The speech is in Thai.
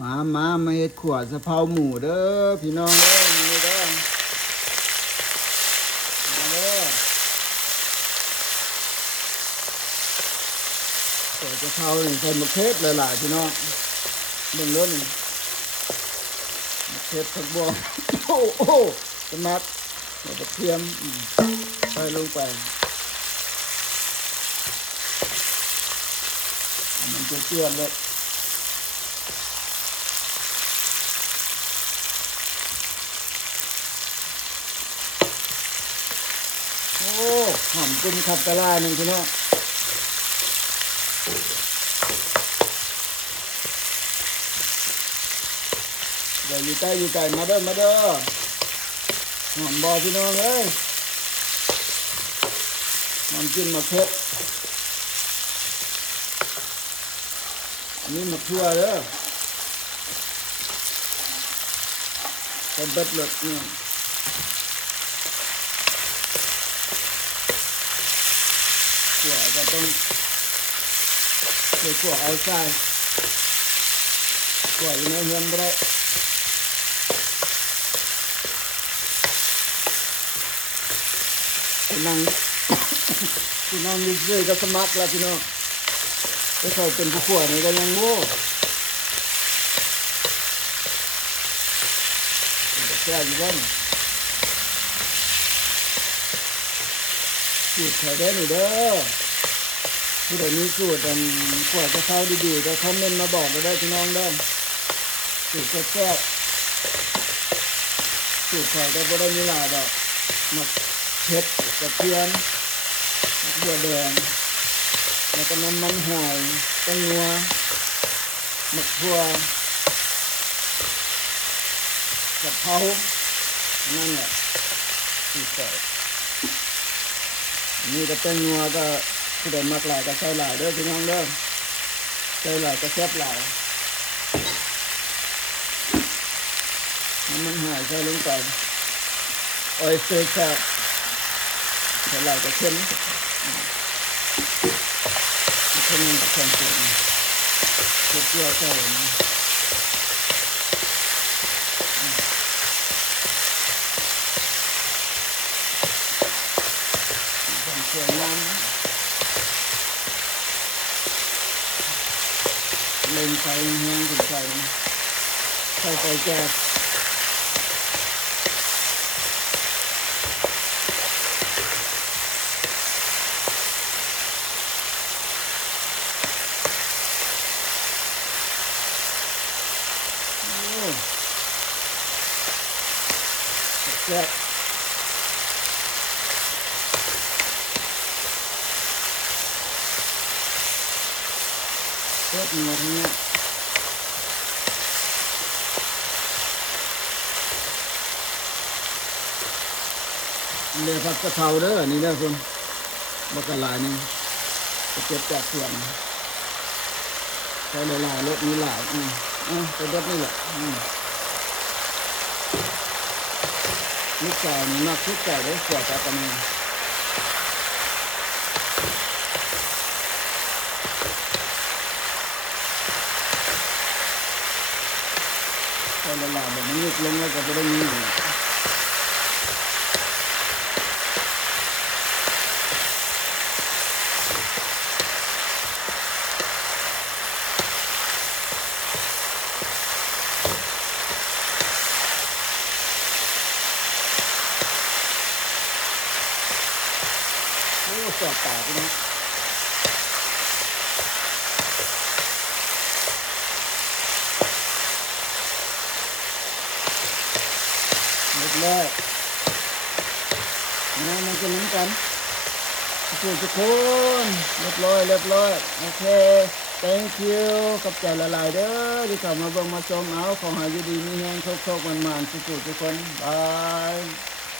มาเฮ็ดขวดสะเพราหมูเด้อพี่น้องเด้อมาเด้อมาเด้อขวดสะเพรานี่ใส่มะเขือหลายๆพี่น้องเบิ่งเด้อนี่มะเขือผักบัวโอ้โหสมัดแล้วก็เทียมใส่ลงไปมันจะเจือนเลยโอ้หอมกุ้งขับกะลาหนึ่งพี่น้องเดี๋ยวอยู่ใกล้มาเด้อหอมบอพี่น้องเอ้ยหอมกินมะเขืออันนี้มะเขือเด้อเป็นเบ็ดเล็ดเนี่ยขั่วก็ต้องขั่วเอาใส่ขั่วอยู่ในเฮือนบ่ได้พี่น้องมีเรื่อยก็สมัครแล้วพี่น้องถ้าเขาเป็นผู้ขั่วนี่ก็ยังโง่แก่อยู่บ้านสูตรไข่ได้หนิเด้อผู้ใดมีสูตรขวดจะเข้าดีๆก็คอมเมนต์มาบอกก็ได้พี่น้องเด้อสูตรแซ่บสูตรไข่ก็บ่ได้มีหลายดอกมะเขือกระเทียมบัวแดงแล้วก็น้ำมันหอยแตงงัวมะขั่วกะเพรานั่นแหละสูตรไข่นี่ก็แตงงัวก็ผู้ใดมักหลายก็ใส่หลายเด้อพี่น้องเด้อใส่หลายก็แซ่บหลายน้ำมันหอยใส่ลงไปออยสเตอร์แซ่บใส่หลายก็เค็มเค็มกับแข็งสุดเกลือใส่เสียงน้ำเล็งไฟแห้งถึงไฟใส่ไฟแก๊สแก๊สเล็ดหมดเนี่ยเรือผักกะเพราเด้อนี่เด้อคุณบักกะลายนี่จะเก็บจากส่วนใช้หลายๆรสมีหลายเป็นรสนี่แหละลูกไก่นี่มักลูกไก่ได้เสียจากกันนี่ใช้หลายๆแบบนี้ลงแล้วก็จะได้มีสอดปากนะเรียบร้อยนะมันจะเหมือนกันทุกคนเรียบร้อยโอเค thank you ขอบใจละลายเด้อที่เข้ามาเบิ่งมาชมเอาขอให้อยู่ดีมีแรงโชคๆมันๆทุกคนบาย